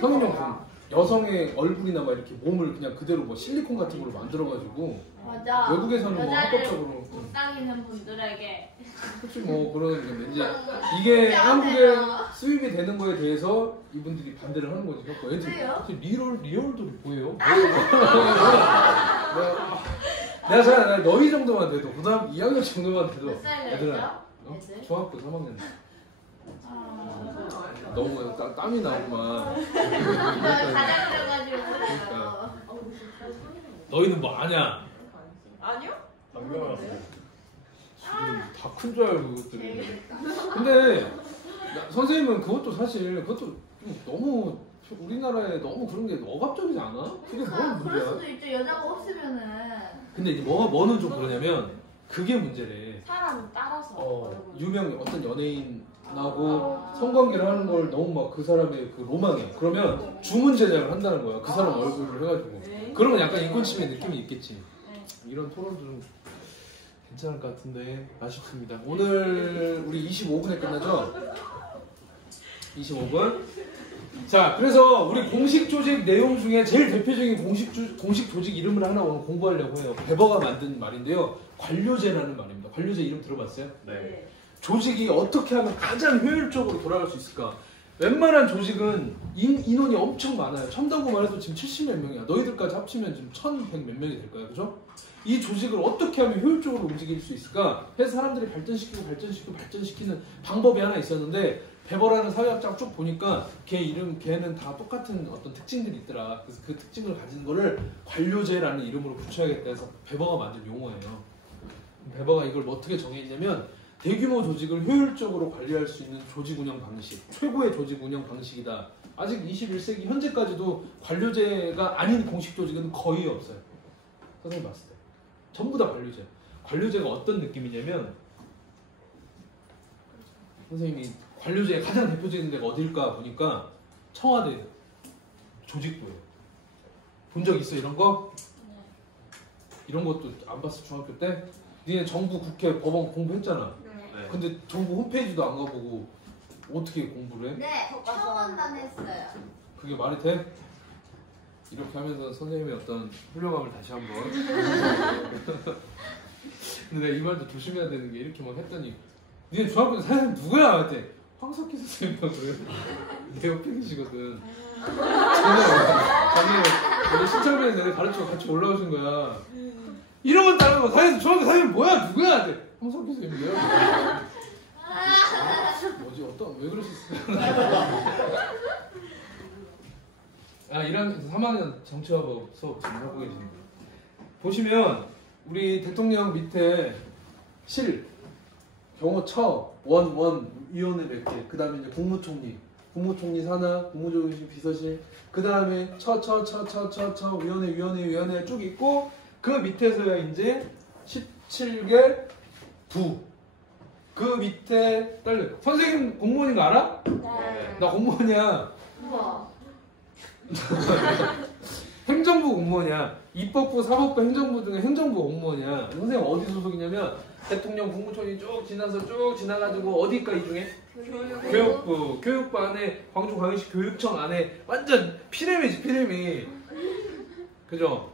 성인용품. 여성의 얼굴이나 막 이렇게 몸을 그냥 그대로 뭐 실리콘 같은 걸로 만들어가지고 맞아. 외국에서는 뭐 여자를 합법적으로 못 당기는 분들에게 혹시 뭐 그런 건데 이제 이게 한국에 수입이 되는 거에 대해서 이분들이 반대를 하는 거지. 그래서 애들 리얼돌이 뭐예요? 내가 잘 너희 정도만 돼도 고등학교 2학년 정도만 돼도 몇 살이죠? 애들은 애들? 중학교 3학년 너무 땀이 나고 막 가장 그래가지고 그러니까. 너희는 뭐 아냐? 아니요? 다 큰 줄 알고 그것들이. 근데 선생님은 그것도 사실 그것도 좀 너무 우리나라에 너무 그런 게 억압적이지 않아? 그게 뭔 그럴 문제야? 수도 있죠. 여자가 없으면은. 근데 이제 뭐는 좀 그러냐면 그게 문제래. 사람 따라서. 유명 어떤 연예인하고 성관계를 하는 걸 너무 막 그 사람의 그 로망이야. 그러면 주문 제작을 한다는 거야. 그 사람 얼굴을 해가지고. 그러면 약간 인권침해 느낌이 있겠지. 이런 토론도 좀 괜찮을 것 같은데 아쉽습니다. 오늘 우리 25분에 끝나죠? 25분. 자, 그래서 우리 공식 조직 내용 중에 제일 대표적인 공식 조직 이름을 하나 오늘 공부하려고 해요. 베버가 만든 말인데요. 관료제라는 말입니다. 관료제 이름 들어봤어요? 네. 조직이 어떻게 하면 가장 효율적으로 돌아갈 수 있을까? 웬만한 조직은 인원이 엄청 많아요. 첨단고만 해도 지금 70몇 명이야. 너희들까지 합치면 지금 1100 몇 명이 될 거야. 그죠? 이 조직을 어떻게 하면 효율적으로 움직일 수 있을까? 해서 사람들이 발전시키는 방법이 하나 있었는데 베버라는 사회학자가 쭉 보니까 걔는 다 똑같은 어떤 특징들이 있더라. 그래서 그 특징을 가진 거를 관료제라는 이름으로 붙여야겠다 해서 베버가 만든 용어예요. 베버가 이걸 어떻게 정의했냐면 대규모 조직을 효율적으로 관리할 수 있는 조직 운영 방식, 최고의 조직 운영 방식이다. 아직 21세기 현재까지도 관료제가 아닌 공식 조직은 거의 없어요. 선생님 봤을 때. 전부 다 관료제. 관료제가 어떤 느낌이냐면 선생님이 관료제의 가장 대표적인 데가 어딜까 보니까 청와대 조직부예요. 본 적 있어 이런 거? 이런 것도 안 봤어 중학교 때? 니네 정부, 국회, 법원 공부했잖아. 네. 근데 정부 홈페이지도 안 가보고 어떻게 공부를 해? 네, 청원단 했어요. 그게 말이 돼? 이렇게 하면서 선생님의 어떤 훌륭함을 다시 한번 근데 내가 이 말도 조심해야 되는 게 이렇게 막 했더니 니네 중학교 때 선생님 누구야? 그때 황석희 선생님이라고 그래. 내 옆에 계시거든. 작년에 신창빈에서 내가 가르치고 같이 올라오신 거야. 이러면 따르고 사회에서 중학교 선생님 뭐야? 누구야? 그때 황석희 선생님이야? 뭐지? 왜 그러셨을까? 1학년, 3학년 정치화법 수업 지금 하고 계십니다. 보시면 우리 대통령 밑에 경호 위원회 몇 개, 그 다음에 이제 국무총리 산하, 국무조정실 비서실, 그 다음에 위원회 쭉 있고 그 밑에서야 이제 17개 부. 그 밑에 선생님 공무원인 거 알아? 네. 나 공무원이야. 우와. 행정부 공무원이야. 입법부, 사법부, 행정부 등의 행정부 공무원이야. 선생님 어디 소속이냐면 대통령 국무총리 쭉 지나가지고 어디까 이 중에? 교육부 안에 광주광역시 교육청 안에 완전 피레미지 피레미. 그죠?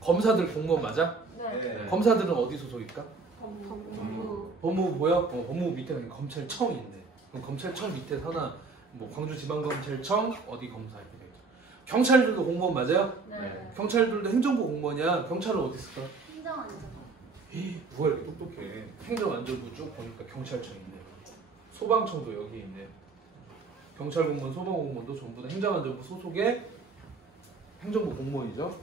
검사들 공무원 맞아? 네. 검사들은 어디 소속일까? 법무. 법무부 보여? 법무부 밑에 검찰청이 있네. 그럼 검찰청 밑에 하나 뭐 광주지방검찰청 어디 검사 이렇게 되죠. 경찰들도 공무원 맞아요? 네. 경찰들도 행정부 공무원이야. 경찰은 어디 있을까? 행정안전. 누가 이렇게 똑똑해. 행정안전부 쭉 보니까 경찰청 있네. 소방청도 여기 있네. 경찰 공무원, 소방 공무원도 전부 다 행정안전부 소속의 행정부 공무원이죠.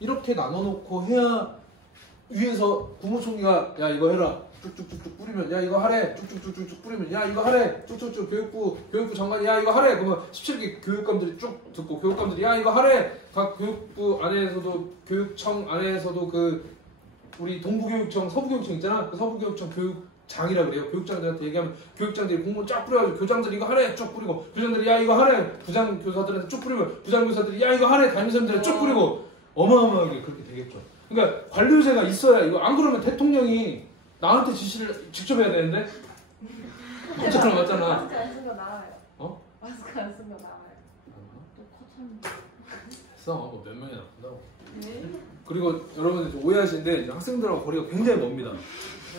이렇게 나눠놓고 해야 위에서 국무총리가 야 이거 해라 쭉쭉쭉쭉 뿌리면 야 이거 하래 쭉쭉쭉쭉 뿌리면 야 이거 하래 쭉쭉쭉 교육부 장관이 야 이거 하래 그러면 17개 교육감들이 쭉 듣고 교육감들이 야 이거 하래 각 교육부 안에서도 교육청 안에서도 그 우리 동부교육청 서부교육청 있잖아 그 서부교육청 교육장이라 그래요. 교육장들한테 얘기하면 교육장들이 공무원 쫙 뿌려가지고 교장들이 이거 하래 쭉 뿌리고 교장들이 야 이거 하래 부장교사들한테 쭉 뿌리고 부장교사들이 야 이거 하래 담임선생들한테 쭉 뿌리고 어마어마하게 그렇게 되겠죠. 그러니까 관료제가 있어야 이거 안 그러면 대통령이 나한테 지시를 직접 해야 되는데 맞잖아. 마스크 안 쓴 거 나와요. 어? 마스크 안 쓴 거 나와요. 됐어. 몇 명이나 본다고. 그리고 여러분들 오해하시는데 학생들하고 거리가 굉장히 멉니다.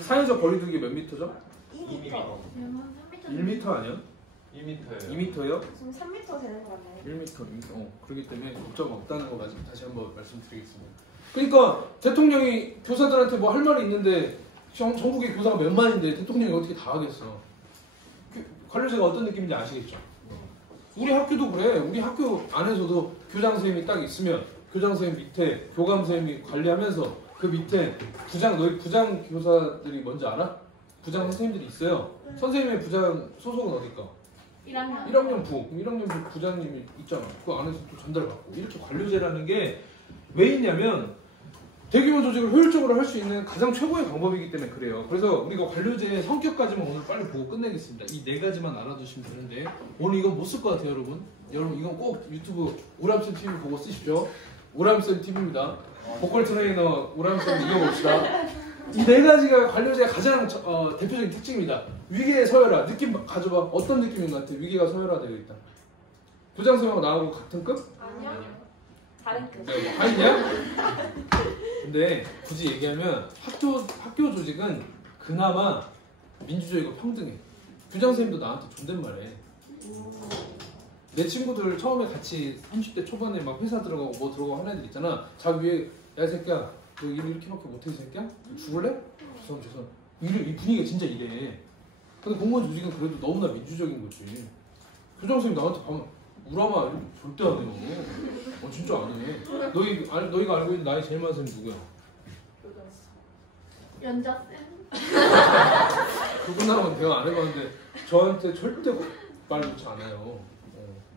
사회적 거리두기 몇 미터죠? 2m. 1미터 아니야? 2m예요. 2미터요? 지금 3m 되는 거 같나요? 1미터. 그렇기 때문에 걱정 없다는 거 다시 한번 말씀드리겠습니다. 그러니까 대통령이 교사들한테 뭐 할 말이 있는데 전국의 교사가 몇만인데 대통령이 어떻게 다 하겠어. 관료제가 어떤 느낌인지 아시겠죠? 우리 학교도 그래. 우리 학교 안에서도 교장 선생님이 딱 있으면 교장 선생님 밑에 교감 선생님이 관리하면서 그 밑에 너희 부장 교사들이 뭔지 알아? 부장 선생님들이 있어요. 선생님의 부장 소속은 어딜까? 1학년 부. 1학년 부 부장님이 있잖아. 그 안에서 또 전달받고. 이렇게 관료제라는 게 왜 있냐면 대규모 조직을 효율적으로 할 수 있는 가장 최고의 방법이기 때문에 그래요. 그래서 우리가 관료제의 성격까지만 오늘 빨리 보고 끝내겠습니다. 이 네 가지만 알아두시면 되는데 오늘 이건 못 쓸 것 같아요, 여러분. 여러분 이건 꼭 유튜브 우람쌤 TV 보고 쓰십시오. 우람쌤 TV입니다. 보컬 트레이너 우람쌤 이겨봅시다. 이 네 가지가 관료제의 가장 대표적인 특징입니다. 위계의 서열화. 느낌 가져봐. 어떤 느낌인 것 같아? 위계가 서열화되어 있다. 부장선생님하고 나하고 같은 급? 아니요. 다른 급. 네, 뭐 아니냐? 근데 굳이 얘기하면 학교 조직은 그나마 민주적이고 평등해. 부장선생님도 나한테 존댓말해. 내 친구들 처음에 같이 30대 초반에 막 회사 들어가고 뭐 들어가고 하는 애들 있잖아. 자기 위에 야 이 새끼야 너 일 이렇게밖에 못해 이 새끼야? 죽을래? 죄송. 이 분위기가 진짜 이래. 근데 공무원 조직은 그래도 너무나 민주적인 거지. 부장선생님 나한테 방금 우라마 이렇게 절대 안 해요. 진짜 안 해. 너희가 알고 있는 나이 제일 많은 사람이 누구야? 연자쌤. 그분하고는 대화 안 해봤는데 저한테 절대 말 놓지 않아요.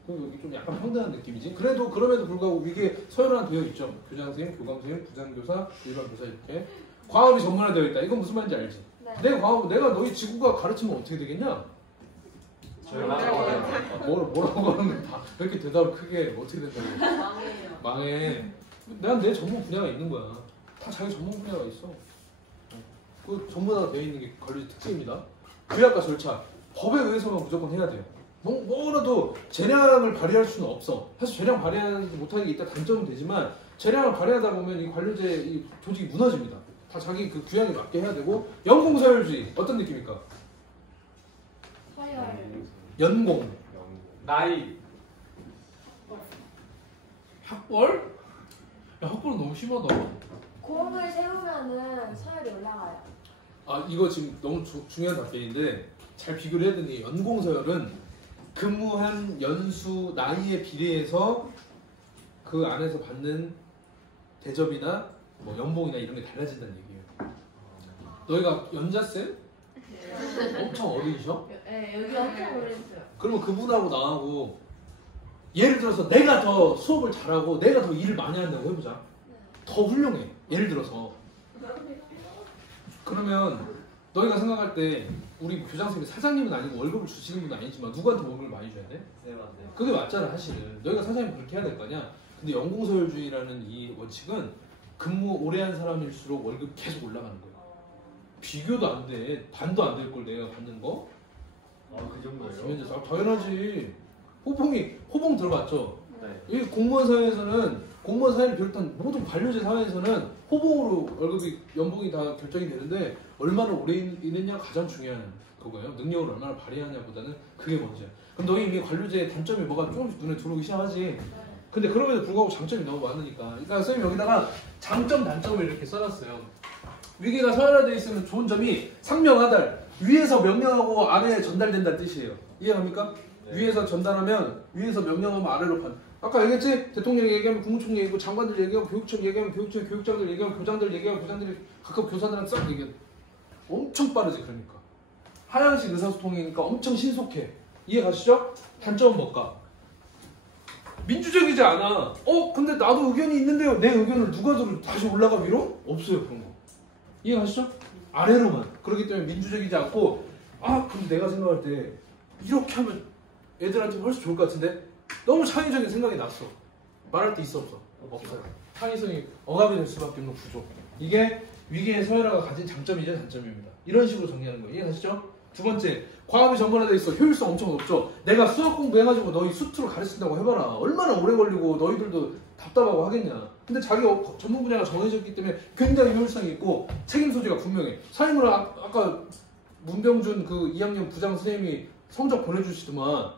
그리고 여기 좀 약간 평등한 느낌이지. 그럼에도 불구하고 위기에 서열화되어 있죠. 교장선생님, 교감선생님, 부장교사, 일반교사 이렇게. 과업이 전문화되어 있다. 이건 무슨 말인지 알지? 네. 내가 너희 지구가 가르치면 어떻게 되겠냐? 뭐라고 하는 다 이렇게 대답을 크게 어떻게 된다고? 망해요. 망해. 난 내 전문 분야가 있는 거야. 다 자기 전문 분야가 있어. 그 전문화가 되어 있는 게 관료제 특징입니다. 규약과 절차, 법에 의해서만 무조건 해야 돼요. 뭐라도 재량을 발휘할 수는 없어. 사실 재량 발휘하지 못하는 게 있다 단점은 되지만 재량을 발휘하다 보면 이 관료제 이 조직이 무너집니다. 다 자기 그 규약에 맞게 해야 되고. 연공서열주의 어떤 느낌입니까? 서열. 연공. 나이. 학벌? 야 학벌은 너무 심하다. 공을 세우면은 서열이 올라가요. 아 이거 지금 너무 중요한 답변인데 잘 비교를 해야 되는 게 연공서열은 근무한 연수 나이에 비례해서 그 안에서 받는 대접이나 뭐 연봉이나 이런 게 달라진다는 얘기예요. 너희가 연자쌤? 엄청 어리셔? 네, 여기 엄청 오래됐어요. 그러면 그분하고 나하고 예를 들어서 내가 더 수업을 잘하고 내가 더 일을 많이 한다고 해보자. 더 훌륭해. 예를 들어서. 그러면 너희가 생각할 때 우리 교장선생님이 사장님은 아니고 월급을 주시는 분은 아니지만 누구한테 월급을 많이 줘야 돼? 네, 맞네요. 그게 맞잖아 사실은. 너희가 사장님 그렇게 해야 될 거 아니야. 근데 연공서열주의라는 이 원칙은 근무 오래 한 사람일수록 월급 계속 올라가는 거야. 비교도 안 돼. 반도 안 될 걸 내가 받는 거. 그 정도예요? 김현재 당연하지. 호봉 들어봤죠? 네. 이 공무원 사회에서는 공무원 사회를 비롯한 모든 관료제 사회에서는 호봉으로 월급이 연봉이 다 결정이 되는데 얼마나 오래 있느냐 가장 중요한 그거예요. 능력을 얼마나 발휘하냐보다는 그게 먼저야. 그럼 너희 이미 관료제의 단점이 뭐가 조금씩 눈에 들어오기 시작하지. 근데 그럼에도 불구하고 장점이 너무 많으니까. 그러니까 선생님 여기다가 장점 단점을 이렇게 써놨어요. 위계가 서열화되어 있으면 좋은 점이 상명하달. 위에서 명령하고 아래에 전달된다는 뜻이에요. 이해갑니까? 네. 위에서 전달하면 위에서 명령하면 아래로 판. 아까 얘기했지? 대통령이 얘기하면 국무총리 얘기하고 장관들 얘기하고 교육청 얘기하면 교육청 교육장들 얘기하고 교장들 얘기하고 교장들이 각각 교사들한테 싹 얘기해. 엄청 빠르지 그러니까. 하향식 의사소통이니까 엄청 신속해. 이해 가시죠? 단점은 뭘까? 민주적이지 않아. 근데 나도 의견이 있는데요. 내 의견을 누가 들어 다시 올라가 위로? 없어요 그런 거. 이해 가시죠? 아래로만. 그렇기 때문에 민주적이지 않고 그럼 내가 생각할 때 이렇게 하면 애들한테 훨씬 좋을 것 같은데 너무 창의적인 생각이 났어. 말할 때 있어 없어? 없어요. 창의성이 억압이 될 수밖에 없는 구조. 이게 위계의 서열화가 가진 장점이자 단점입니다. 이런 식으로 정리하는 거예요. 이해가시죠? 두 번째, 과업이 전문화되어 있어. 효율성 엄청 높죠. 내가 수학 공부해가지고 너희 수투로 가르친다고 해봐라. 얼마나 오래 걸리고 너희들도 답답하고 하겠냐. 근데 자기 전문 분야가 정해졌기 때문에 굉장히 효율성이 있고 책임 소재가 분명해. 사회문화 아까 문병준 그 2학년 부장 선생님이 성적 보내주시더만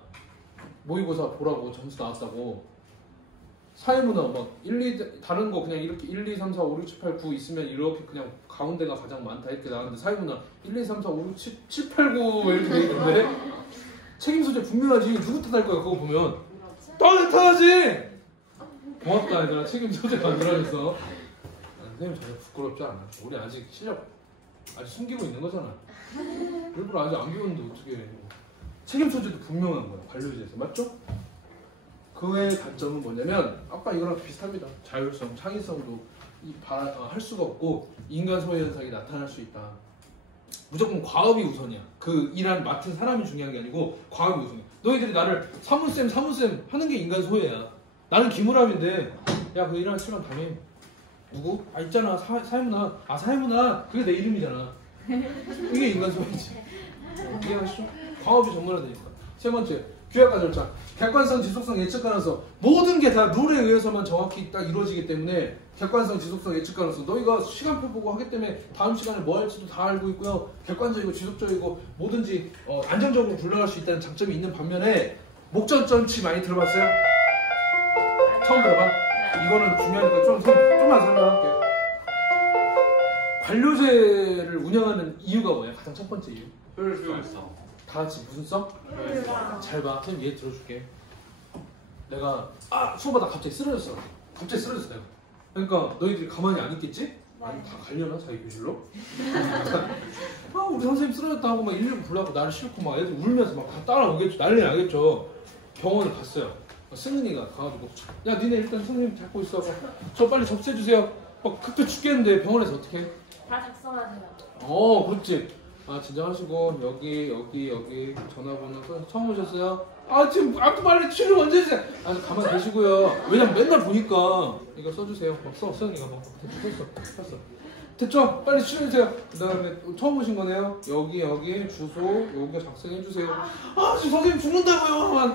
모의고사 보라고 점수 나왔다고. 사회문화 막 1, 2 다른 거 그냥 이렇게 1, 2, 3, 4, 5, 6, 7, 8, 9 있으면 이렇게 그냥 가운데가 가장 많다 이렇게 나왔는데 사회문화 1, 2, 3, 4, 5, 6, 7, 8, 9 이렇게 돼 있는데 책임 소재 분명하지. 누구 탓할 거야 그거 보면. 너네 탓하지. 고맙다 얘들아 책임 소재 만들어줘서. 선생님 전혀 부끄럽지 않아. 우리 아직 실력 아직 숨기고 있는 거잖아. 일부러 아직 안 배우는데 어떻게 해. 책임 소재도 분명한 거야 관료제에서. 맞죠? 그 외의 단점은 뭐냐면 아까 이거랑 비슷합니다. 자율성, 창의성도 할 수가 없고 인간 소외 현상이 나타날 수 있다. 무조건 과업이 우선이야. 그 일한 맡은 사람이 중요한 게 아니고 과업이 우선이야. 너희들이 나를 사무쌤 하는 게 인간 소외야. 나는 기무람인데 야 그 일하는 시간 담임 누구? 아 있잖아 사회문화. 아 사회문화 그게 내 이름이잖아. 이게 인간 소외지. 이해하시죠? 과업이 전문화되니까. 세 번째 규약과 절차. 객관성, 지속성, 예측 가능성. 모든 게 다 룰에 의해서만 정확히 딱 이루어지기 때문에 객관성, 지속성, 예측 가능성. 너희가 시간표 보고 하기 때문에 다음 시간에 뭐 할지도 다 알고 있고요. 객관적이고 지속적이고 뭐든지 안정적으로 굴러갈 수 있다는 장점이 있는 반면에 목적점치 많이 들어봤어요? 처음 들어봐? 이거는 중요하니까 좀만 설명할게요. 관료제를 운영하는 이유가 뭐야? 가장 첫 번째 이유. 효율성. 다 같이 무슨 성? 잘 봐. 선생님 얘 들어줄게. 내가 수업하다 갑자기 쓰러졌어. 내가. 그러니까 너희들이 가만히 안 있겠지? 아니 다 가려나 자기 교실로? 우리 선생님 쓰러졌다 하고 막 119 불러갖고 나를 싣고 막 애들 울면서 막 다 따라오겠죠. 난리 나겠죠. 병원에 갔어요. 승은이가 가가지고 야 니네 일단 선생님 데리고 있어. 저 빨리 접수해주세요. 막 급해 죽겠는데 병원에서 어떻게 해? 다 작성하세요. 그렇지. 진정하시고 여기 전화번호 처음 오셨어요? 지금 빨리 치료 언제 해주세요? 가만히 계시고요. 왜냐면 맨날 보니까 이거 써주세요. 써니가 썼어. 됐죠? 빨리 치료해주세요. 그 다음에 처음 오신 거네요. 여기 주소 여기 작성해주세요. 지금 선생님 죽는다고요.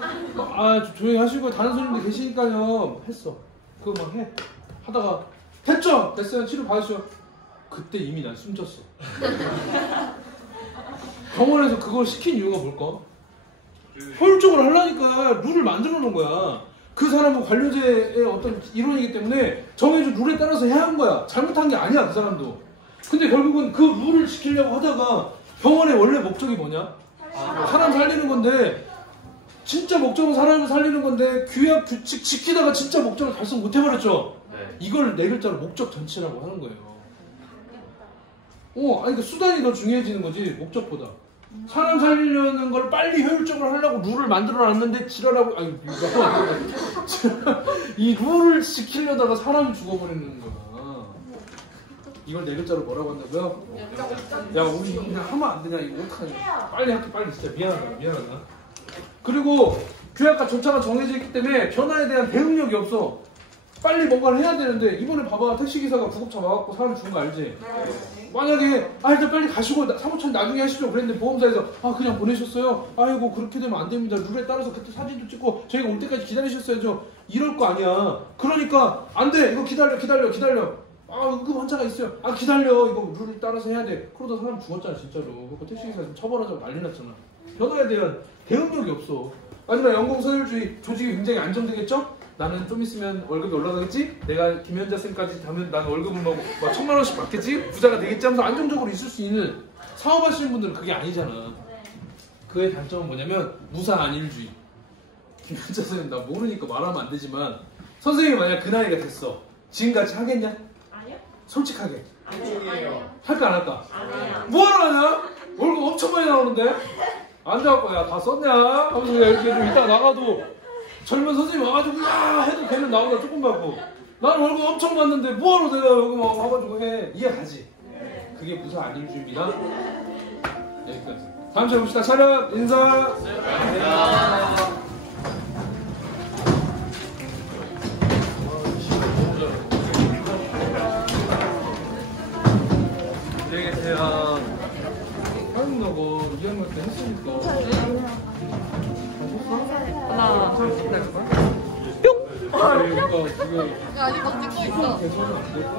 조용히 하시고 다른 손님들 계시니까요. 했어. 그거 막 해. 하다가 됐죠? 됐어요. 치료 받으시죠. 그때 이미 난 숨졌어. 병원에서 그걸 시킨 이유가 뭘까? 효율적으로 하려니까 룰을 만들어 놓은 거야. 그 사람은 관료제의 어떤 이론이기 때문에 정해진 룰에 따라서 해야 한 거야. 잘못한 게 아니야, 그 사람도. 근데 결국은 그 룰을 지키려고 하다가 병원의 원래 목적이 뭐냐? 사람 살리는 건데 진짜 목적은 사람을 살리는 건데 규약, 규칙 지키다가 진짜 목적을 달성 못 해버렸죠? 네. 이걸 네 글자로 목적 전치라고 하는 거예요. 그러니까 수단이 더 중요해지는 거지 목적보다. 사람 살리려는 걸 빨리 효율적으로 하려고 룰을 만들어놨는데 지랄하고 이 룰을 지키려다가 사람이 죽어버리는 거야. 이걸 네 글자로 뭐라고 한다고요? 야 우리 그냥 하면 안 되냐 이거 어떡하냐. 빨리 할게 빨리 진짜 미안하다. 그리고 규약과 절차가 정해져 있기 때문에 변화에 대한 대응력이 없어. 빨리 뭔가를 해야 되는데 이번에 봐봐 택시기사가 구급차 와갖고 사람 죽은 거 알지? 네. 만약에 일단 빨리 가시고 사무처 나중에 하시죠 그랬는데 보험사에서 그냥 보내셨어요? 아이고 그렇게 되면 안 됩니다. 룰에 따라서 그때 사진도 찍고 저희가 올 때까지 기다리셨어야죠. 이럴 거 아니야. 그러니까 안 돼. 이거 기다려. 응급 환자가 있어요. 기다려. 이거 룰을 따라서 해야 돼. 그러다 사람 죽었잖아 진짜로. 그 택시기사 처벌하자고 난리 났잖아. 변화에 대한 대응력이 없어. 마지막 연공서열주의. 조직이 굉장히 안정되겠죠? 나는 좀 있으면 월급이 올라가겠지? 내가 김현자 쌤까지 가면 난 월급을 막 1,000만 원씩 받겠지? 부자가 되겠지? 하면서 안정적으로 있을 수 있는 사업하시는 분들은 그게 아니잖아. 그의 단점은 뭐냐면 무사안일주의. 김현자 쌤 나 모르니까 말하면 안 되지만 선생님이 만약 그 나이가 됐어. 지금같이 하겠냐? 아니요. 솔직하게. 아니요. 할까 안 할까? 아니요. 뭐하러 하냐? 월급 엄청 많이 나오는데? 앉아갖고 야 다 썼냐? 하면서 이렇게 좀 이따가 나가도 젊은 선생님 와가지고 해도 걔는 나보다 조금 받고 나는 월급 엄청 받는데 뭐하러 내가 여기 와가지고 해. 이해가지? 그게 무사안일주의입니다. 여기까지. 다음 시간에 봅시다. 차렷 인사. 안녕히 계세요. 하는 거고 2학년 때 했으니까. 하나, 둘, 셋, 넷. 그러니까 지금 아직 못 찍고 있어. 개선은 안 될까?